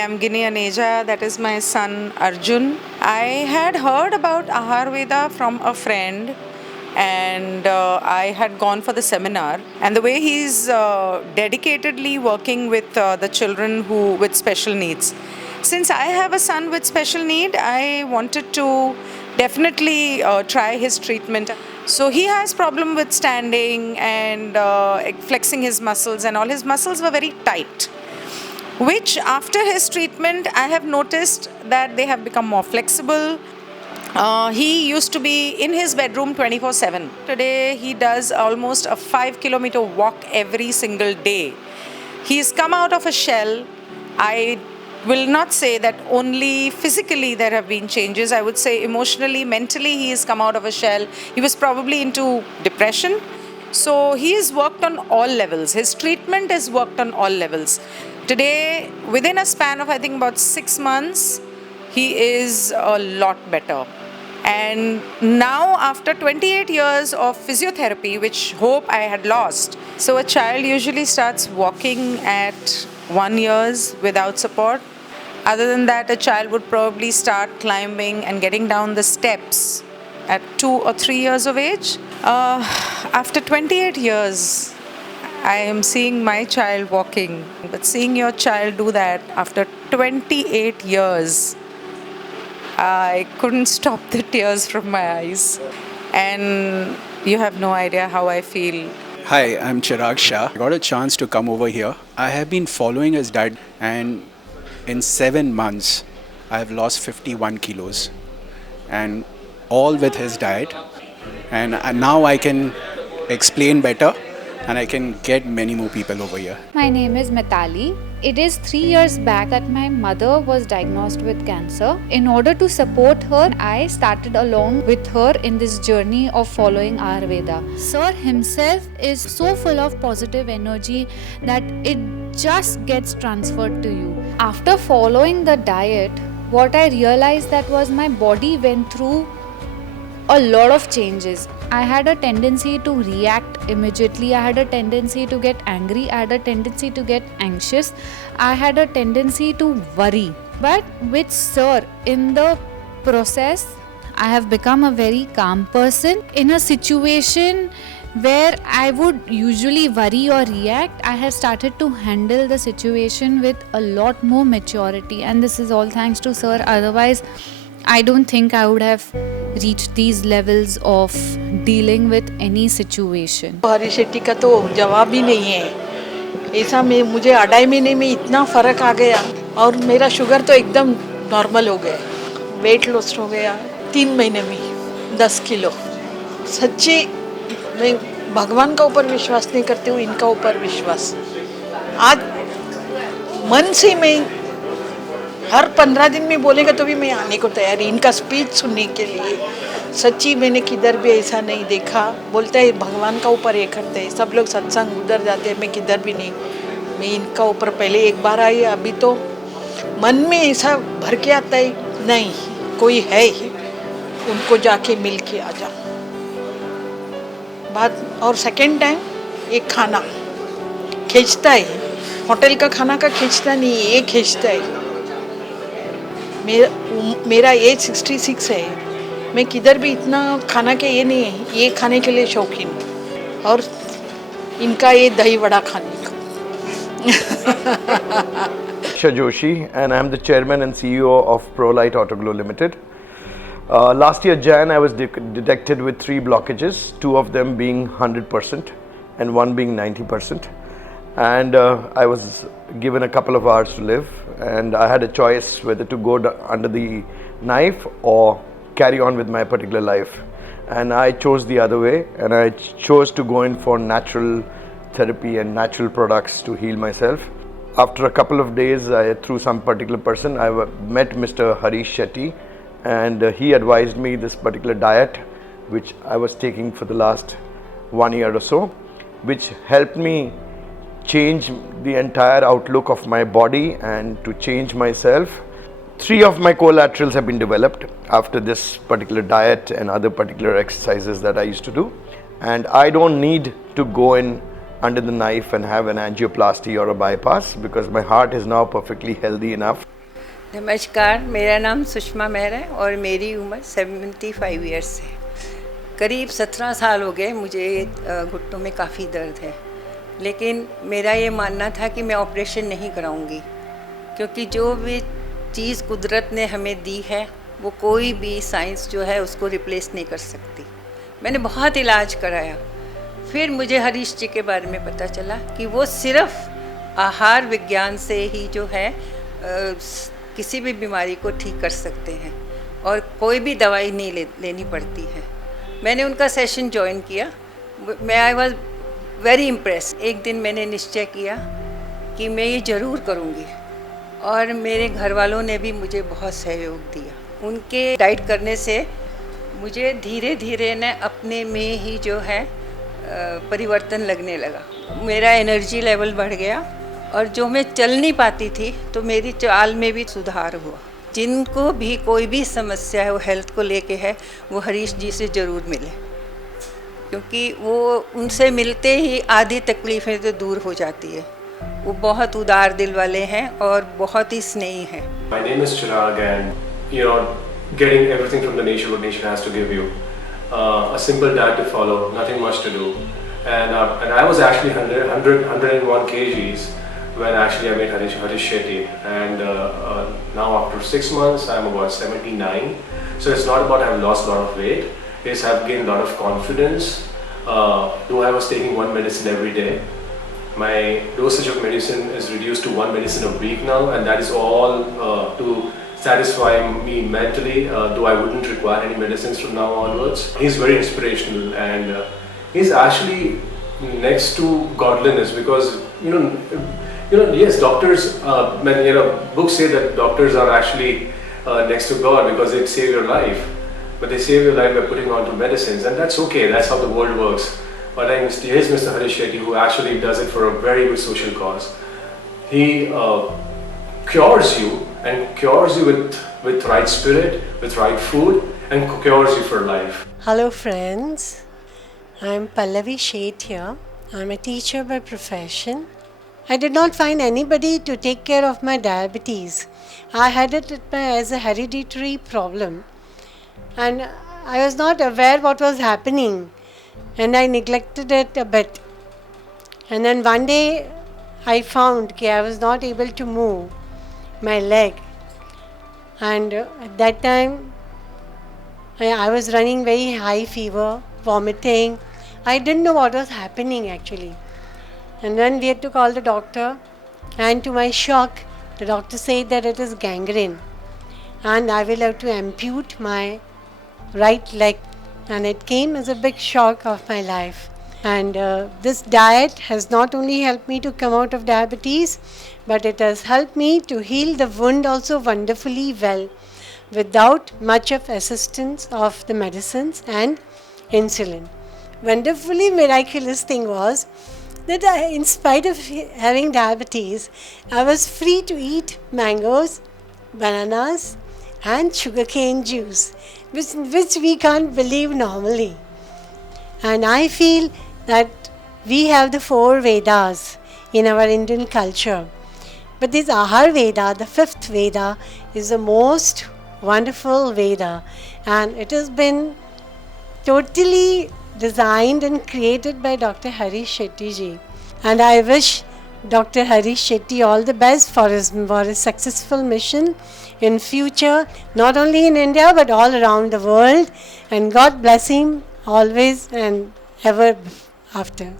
am Gini Aneja, that is my son Arjun. I had heard about Aharveda from a friend and I had gone for the seminar. And the way he's dedicatedly working with the children who with special needs. Since I have a son with special need, I wanted to definitely try his treatment. So he has problem with standing and flexing his muscles, and all his muscles were very tight, which after his treatment I have noticed that they have become more flexible. He used to be in his bedroom 24/7. Today he does almost a 5-kilometer walk every single day. He's come out of a shell. I will not say that only physically there have been changes. I would say emotionally, mentally he has come out of a shell. He was probably into depression. So he has worked on all levels. His treatment has worked on all levels. Today, within a span of I think about 6 months, he is a lot better. And now after 28 years of physiotherapy, which hope I had lost, so a child usually starts walking at 1 year without support. Other than that, a child would probably start climbing and getting down the steps at 2 or 3 years of age. After 28 years, I am seeing my child walking. But seeing your child do that after 28 years, I couldn't stop the tears from my eyes. And you have no idea how I feel. Hi, I'm Chirag Shah. I got a chance to come over here. I have been following his diet, and in 7 months, I have lost 51 kilos. And all with his diet. And now I can explain better, and I can get many more people over here. हरी शेट्टी का तो जवाब ही नहीं है। ऐसा में मुझे 2.5 महीने में इतना फ़र्क आ गया और मेरा शुगर तो एकदम नॉर्मल हो गया, वेट लॉस हो गया 3 महीने में 10 किलो। सच्ची मैं भगवान का ऊपर विश्वास नहीं करती हूँ, इनका ऊपर विश्वास। आज मन से मैं हर 15 दिन में बोलेगा तो भी मैं आने को तैयार, इनका स्पीच सुनने के लिए। सच्ची मैंने किधर भी ऐसा नहीं देखा। बोलते हैं भगवान का ऊपर ये करते हैं, सब लोग सत्संग उधर जाते हैं, मैं किधर भी नहीं। मैं इनका ऊपर पहले एक बार आई, अभी तो मन में ऐसा भर के आता है नहीं कोई है ही, उनको जाके मिल के आ जाओ बात। और सेकंड टाइम एक खाना खींचता है, होटल का खाना का खींचता नहीं, ये खींचता है। मेरा एज 66 है, मैं किधर भी इतना खाना के ये नहीं है, ये खाने के लिए शौकीन। और इनका ये दही वड़ा खाने का। Joshi, and I'm the chairman and CEO of ProLight Autoglow Limited. Last year Jan, I was detected with 3 blockages, 2 of them being 100% and 1 being 90%. And I was given a couple of hours to live, and I had a choice whether to go under the knife or carry on with my particular life. And I chose the other way, and I chose to go in for natural therapy and natural products to heal myself. After a couple of days, through some particular person, I met Mr. Harish Shetty, and he advised me this particular diet, which I was taking for the last 1 year or so, which helped me change the entire outlook of my body and to change myself. 3 of my collaterals have been developed after this particular diet and other particular exercises that I used to do. And I don't need to go in under the knife and have an angioplasty or a bypass, because my heart is now perfectly healthy enough. नमस्कार, मेरा नाम सुषमा मेहर है और मेरी उम्र 75 years है। करीब 17 साल हो गए मुझे घुटनों में काफ़ी दर्द है, लेकिन मेरा ये मानना था कि मैं ऑपरेशन नहीं कराऊंगी, क्योंकि जो भी चीज़ कुदरत ने हमें दी है वो कोई भी साइंस जो है उसको रिप्लेस नहीं कर सकती। मैंने बहुत इलाज कराया, फिर मुझे हरीश जी के बारे में पता चला कि वो सिर्फ आहार विज्ञान से ही जो है किसी भी बीमारी को ठीक कर सकते हैं और कोई भी दवाई नहीं लेनी पड़ती है। मैंने उनका सेशन ज्वाइन किया। मैं आई वॉज वेरी इम्प्रेस। एक दिन मैंने निश्चय किया कि मैं ये ज़रूर करूँगी और मेरे घर वालों ने भी मुझे बहुत सहयोग दिया। उनके डाइट करने से मुझे धीरे धीरे न अपने में ही जो है परिवर्तन लगने लगा। मेरा एनर्जी लेवल बढ़ गया और जो मैं चल नहीं पाती थी तो मेरी चाल में भी सुधार हुआ। जिनको भी कोई भी समस्या है वो हेल्थ को लेके है, वो हरीश जी से ज़रूर मिले, क्योंकि वो उनसे मिलते ही आधी तकलीफ़ें तो दूर हो जाती है। वो बहुत उदार दिल वाले हैं और बहुत ही स्नेही हैं। My name is Chirag, and getting everything from the nature what nature has to give you. A simple diet to follow, nothing much to do. And I was actually 101 kgs when actually I met Harish Shetty. And now after 6 months, I'm about 79. So it's not about I've lost a lot of weight. It's I've gained a lot of confidence. Though I was taking one medicine every day, my dosage of medicine is reduced to one medicine a week now, and that is all to satisfy me mentally, though I wouldn't require any medicines from now onwards. He's very inspirational, and he's actually next to godliness, because yes, doctors, books say that doctors are actually next to God because they save your life, but they save your life by putting on to medicines, and that's okay. That's how the world works. But here's Mr. Harish Shetty, who actually does it for a very good social cause. He cures you, and cures you with right spirit, with right food, and cures you for life. Hello friends, I'm Pallavi Sheth here. I'm a teacher by profession. I did not find anybody to take care of my diabetes. I had it as a hereditary problem, and I was not aware what was happening, and I neglected it a bit. And then one day I found that I was not able to move my leg, and at that time I was running very high fever, vomiting. I didn't know what was happening actually. And then we had to call the doctor, and to my shock, the doctor said that it is gangrene and I will have to ampute my right leg. And it came as a big shock of my life. And this diet has not only helped me to come out of diabetes, but it has helped me to heal the wound also wonderfully well, without much of assistance of the medicines and insulin. Wonderfully miraculous thing was that in spite of having diabetes, I was free to eat mangoes, bananas and sugarcane juice, which we can't believe normally. And I feel that we have the 4 Vedas in our Indian culture. But this Aharveda, the 5th Veda, is the most wonderful Veda, and it has been totally designed and created by Dr. Harish Shetty ji. And I wish Dr. Harish Shetty all the best for his successful mission in future, not only in India but all around the world. And God bless him always and ever after.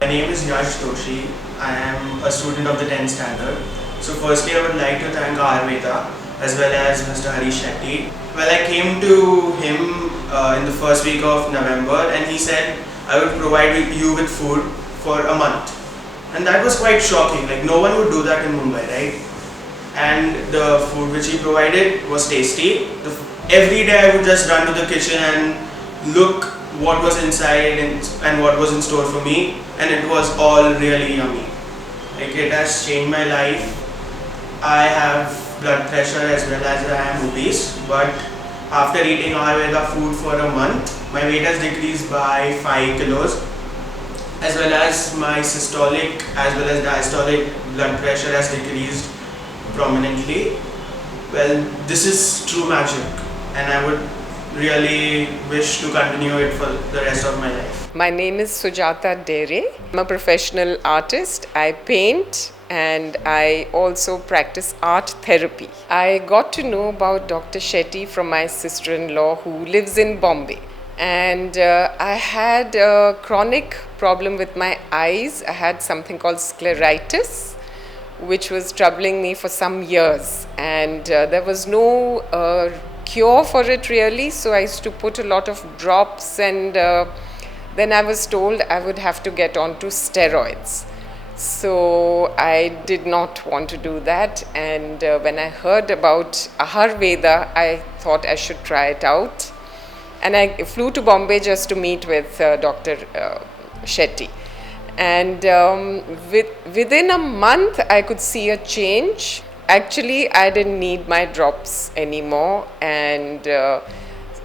My name is Yash Toshi. I am a student of the 10th standard. So firstly I would like to thank Aharveda as well as Mr. Harish Shetty. Well, I came to him in the first week of November, and he said I would provide you with food for a month. And that was quite shocking, like no one would do that in Mumbai, right? And the food which he provided was tasty. Every day I would just run to the kitchen and look what was inside and what was in store for me, and it was all really yummy. Like, it has changed my life. I have blood pressure as well as I am obese, but after eating Aharveda food for a month, my weight has decreased by 5 kilos, as well as my systolic as well as diastolic blood pressure has decreased prominently. Well, this is true magic, and I would really wish to continue it for the rest of my life. My name is Sujata Dere. I'm a professional artist. I paint and I also practice art therapy. I got to know about Dr. Shetty from my sister-in-law who lives in Bombay. And I had a chronic problem with my eyes. I had something called scleritis, which was troubling me for some years. And there was no cure for it really, so I used to put a lot of drops, and then I was told I would have to get onto steroids. So I did not want to do that, and when I heard about Aharveda, I thought I should try it out. And I flew to Bombay just to meet with Dr. Shetty. And within a month, I could see a change. Actually, I didn't need my drops anymore, and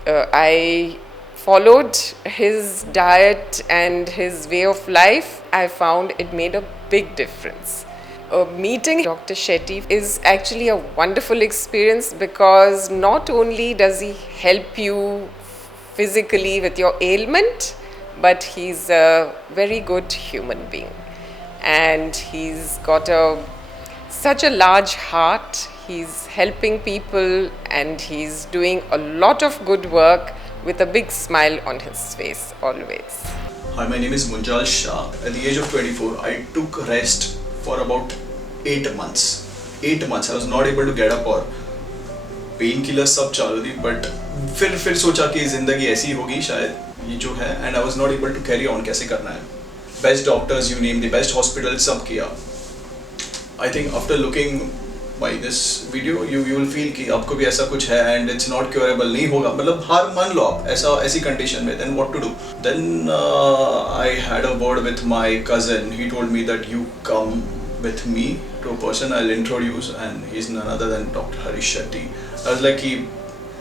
I followed his diet and his way of life. I found it made a big difference. Meeting Dr. Shetty is actually a wonderful experience, because not only does he help you physically with your ailment, but he's a very good human being, and he's got such a large heart. He's helping people and he's doing a lot of good work with a big smile on his face always. Hi, my name is Munjal Shah. At the age of 24, I took rest for about 8 months. 8 months I was not able to get up, और pain killer सब चालू थी, but फिर सोचा कि ज़िंदगी ऐसी होगी शायद ये जो है, and I was not able to carry on. कैसे करना है? Best doctors, you name the best hospital, सब किया. I think after looking by this video, you will feel कि आपको भी ऐसा कुछ है and it's not curable, नहीं होगा, मतलब हार मान लो आप ऐसी condition में, then what to do? Then I had a word with my cousin. He told me that you come with me to a person I'll introduce, and he's none other than Dr. Harish Shetty. I was like कि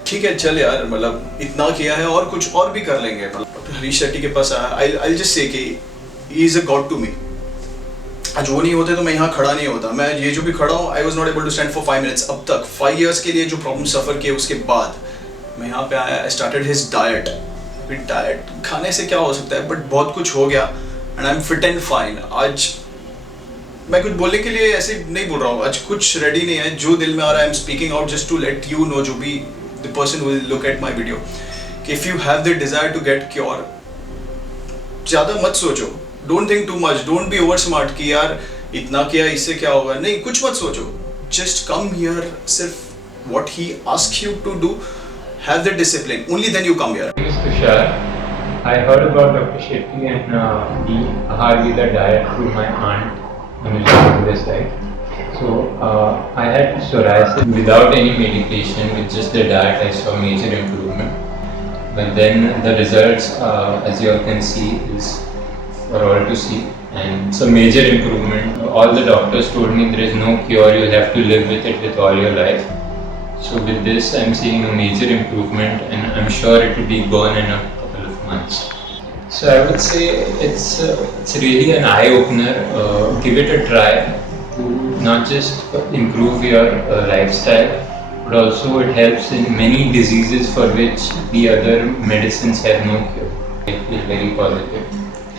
ठीक है चल यार, मतलब इतना किया है और कुछ और भी कर लेंगे. Dr. Harish Shetty के पास आया. I'll just say कि he is a god to me. आज वो नहीं होते तो मैं यहाँ खड़ा नहीं होता. मैं ये जो भी खड़ा हूँ, I was not able to stand for 5 minutes. अब तक 5 years के लिए जो प्रॉब्लम सफ़र किए, उसके बाद मैं यहाँ पे आया. I started his diet. Diet खाने से क्या हो सकता है, बट बहुत कुछ हो गया and I'm fit and fine. आज मैं कुछ बोलने के लिए ऐसे नहीं बोल रहा हूँ. आज कुछ रेडी नहीं है. जो दिल में आ रहा है, I'm speaking out just to let you know, जो भी the person who will look at my video, कि if you have the desire to get cure, ज़्यादा मत सोचो. Don't think too much. Don't be over smart कि यार इतना किया इससे क्या होगा. नहीं, कुछ मत सोचो. Just come here. सिर्फ what he asks you to do, have the discipline. Only then you come here. I heard about Dr. Shetty and the Aharveda diet through my aunt on this side. So I had psoriasis without any medication. With just the diet, I saw major improvement. But then the results, as you all can see, are all to see, and it's a major improvement. All the doctors told me there is no cure, you have to live with it with all your life. So with this I'm seeing a major improvement, and I'm sure it will be gone in a couple of months. So I would say it's really an eye-opener. Give it a try to not just improve your lifestyle, but also it helps in many diseases for which the other medicines have no cure. It is very positive.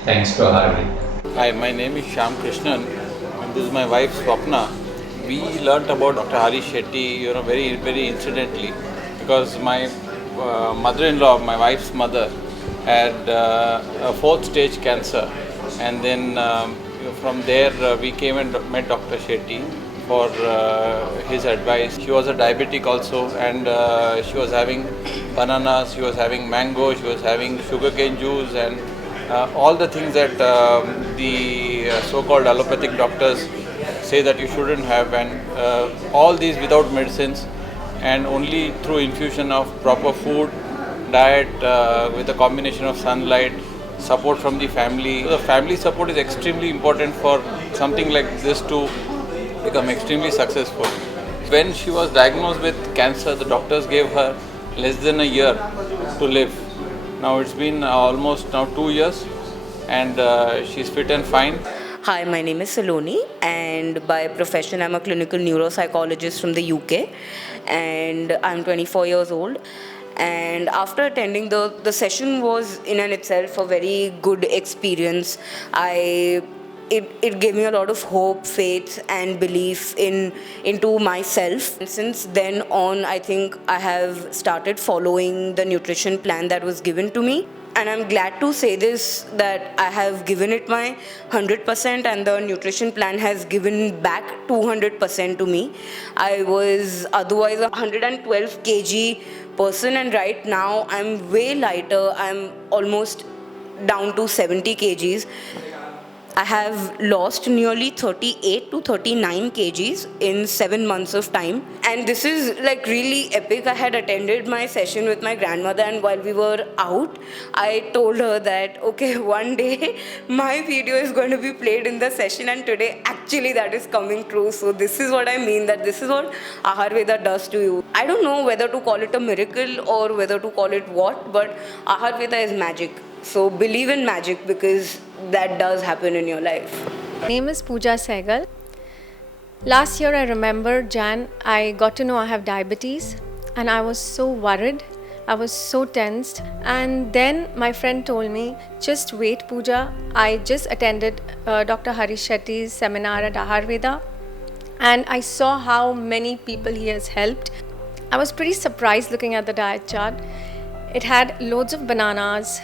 Thanks to Aharveda. Hi, my name is Shyam Krishnan, and this is my wife Swapna. We learnt about Dr. Harish Shetty, very, very incidentally, because my mother-in-law, my wife's mother, had a 4th stage cancer, and then from there we came and met Dr. Shetty for his advice. She was a diabetic also, and she was having bananas, she was having mango, she was having sugarcane juice, and all the things that the so-called allopathic doctors say that you shouldn't have, and all these without medicines, and only through infusion of proper food, diet, with a combination of sunlight, support from the family. So the family support is extremely important for something like this to become extremely successful. When she was diagnosed with cancer, the doctors gave her less than a year to live. Now it's been almost now 2 years, and she's fit and fine. Hi, my name is Saloni, and by profession, I'm a clinical neuropsychologist from the UK, and I'm 24 years old. And after attending the session was in and itself a very good experience. It gave me a lot of hope, faith, and belief into myself. And since then on, I think I have started following the nutrition plan that was given to me. And I'm glad to say this, that I have given it my 100%, and the nutrition plan has given back 200% to me. I was otherwise a 112 kg person, and right now I'm way lighter. I'm almost down to 70 kgs. I have lost nearly 38 to 39 kgs in 7 months of time. And this is like really epic. I had attended my session with my grandmother, and while we were out, I told her that, okay, one day my video is going to be played in the session, and today actually that is coming true. So this is what I mean, that this is what Aharveda does to you. I don't know whether to call it a miracle or whether to call it what, but Aharveda is magic. So believe in magic, because that does happen in your life. My name is Pooja Sehgal. Last year, I remember Jan, I got to know I have diabetes, and I was so worried. I was so tensed. And then my friend told me, just wait, Pooja. I just attended Dr. Harish Shetty's seminar at Aharveda, and I saw how many people he has helped. I was pretty surprised looking at the diet chart. It had loads of bananas,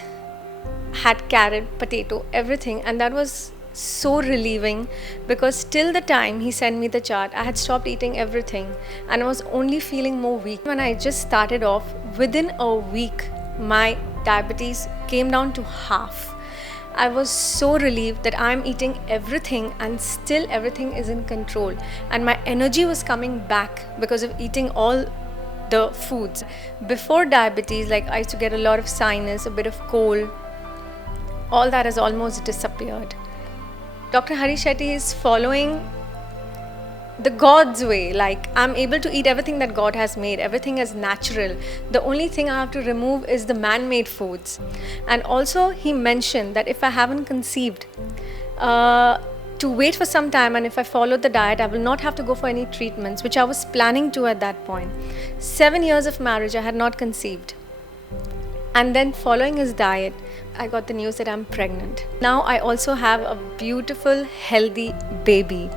had carrot, potato, everything, and that was so relieving, because till the time he sent me the chart, I had stopped eating everything and I was only feeling more weak. When I just started off, within a week my diabetes came down to half. I was so relieved that I'm eating everything and still everything is in control, and my energy was coming back because of eating all the foods. Before diabetes, like I used to get a lot of sinus, a bit of cold. All that has almost disappeared. Dr. Harish Shetty is following the God's way. Like, I'm able to eat everything that God has made. Everything is natural. The only thing I have to remove is the man-made foods. And also he mentioned that if I haven't conceived, to wait for some time, and if I follow the diet, I will not have to go for any treatments, which I was planning to at that point. 7 years of marriage, I had not conceived. And then following his diet, I got the news that I'm pregnant. Now I also have a beautiful, healthy baby.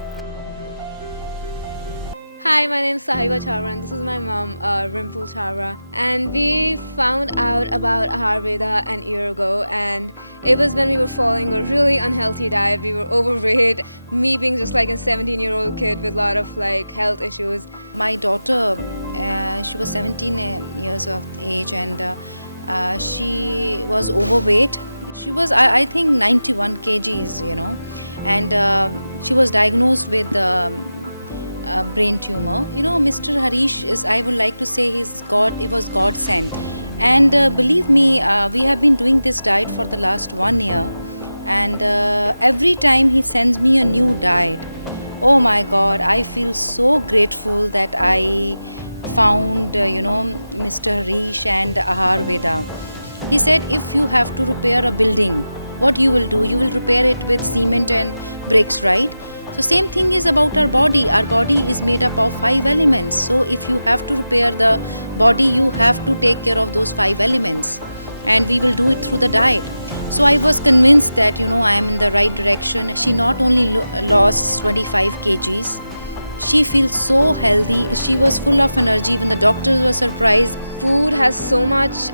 Hi, my name is Sahiba Chawra, and this is my mom, Rimple Chawra. And we found out about Aharveda an year ago, and it was when we were following a really unhealthy diet. We were overweight, me being just like a 17-year-old kid with a lot of like health issues. My daughter, she was 17 years of age, and she was overweight. She was, I think, 91 kgs, and she was diagnosed with brain tumor. Mr. Harish is, I would like to say, it was God sent. And believe me, we have been doing this diet for the last 1 year, and every time he sends me a new diet, oh my God, I feel so grateful that I found Mr. Harish and Aharveda. He said, if you have to repair a building, what you will do? You will repair it with cement and bricks, right? So same thing is about our body. Our body is made up of 5 elements. So if you have to repair the body, you have to take care of those 5 elements, and we will do it through the diet. So I was convinced that I am in the right direction. She not only lost 25 kgs, she feels so healthy. She was full of energy. Even the doctors were surprised. Food has so much,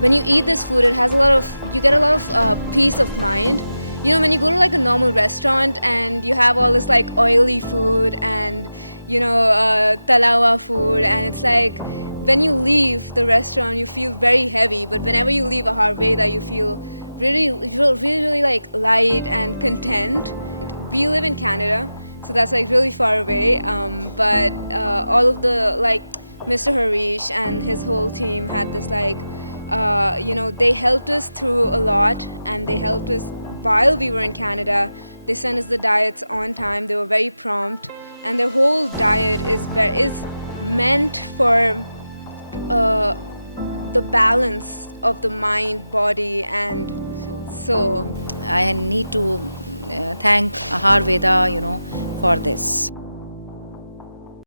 when you eat this food, you get a lot of peace of mind. When you go to like a normal restaurant and you have all this like oily food and, talawa food, and it's like, when you leave the restaurant, you feel very heavy. But whenever you leave Aharveda, you feel really like light and content. We live in Canada, so that's like really far away, but all of the like Mr. Harish and his whole team had this like they helped us through a lot, and they helped us while we were in Canada. They sent us the diets on time. They were very prompt, and their whole diet is meant for the balance of the mind, body and soul. I need to thank Aharveda, for this.